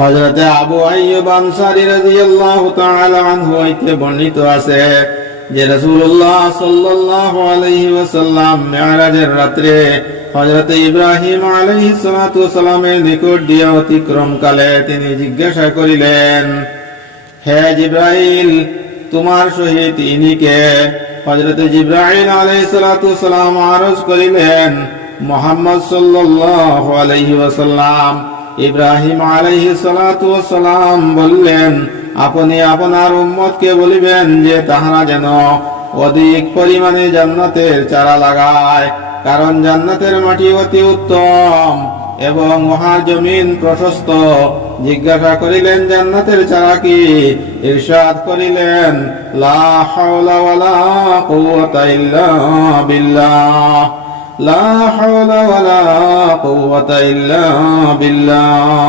হযরতে আবু আইয়ুব আনসারী রাদিয়াল্লাহু তাআলা আনহু হইতে বর্ণিত আছে যে রাসূলুল্লাহ সাল্লাল্লাহু আলাইহি ওয়াসাল্লাম মিরাজের রাত্রে হযরত ইব্রাহিম আলাইহিস সালাতু ওয়াসালামের নিকট দিয়ে অতিক্রমকালে তিনি জিজ্ঞাসা করিলেন, হে জিবরাইল, তোমার সহিত ইনি কে? হযরত জিবরাইল আলাইহিস সালাতু ওয়াসালাম আরজ করিলেন, মুহাম্মদ সাল্লাল্লাহু আলাইহি ওয়াসাল্লাম। ইব্রাহিম আলাইহিস সালাতু ওয়াসালাম বললেন, আপনি আপনার উম্মতকে বলিবেন যে তাহারা যেন অধিক পরিমাণে জান্নাতের চারা লাগায়, কারণ জান্নাতের মাটি অতি উত্তম এবং উহার জমিন প্রশস্ত। জিজ্ঞাসা করিলেন, জান্নাতের চারা কি? ইরশাদ করিলেন, লা হাওলা ওয়ালা কুওয়াতা ইল্লা বিল্লাহ, লা হাওলা ওয়ালা কুওয়াতা ইল্লা বিল্লাহ।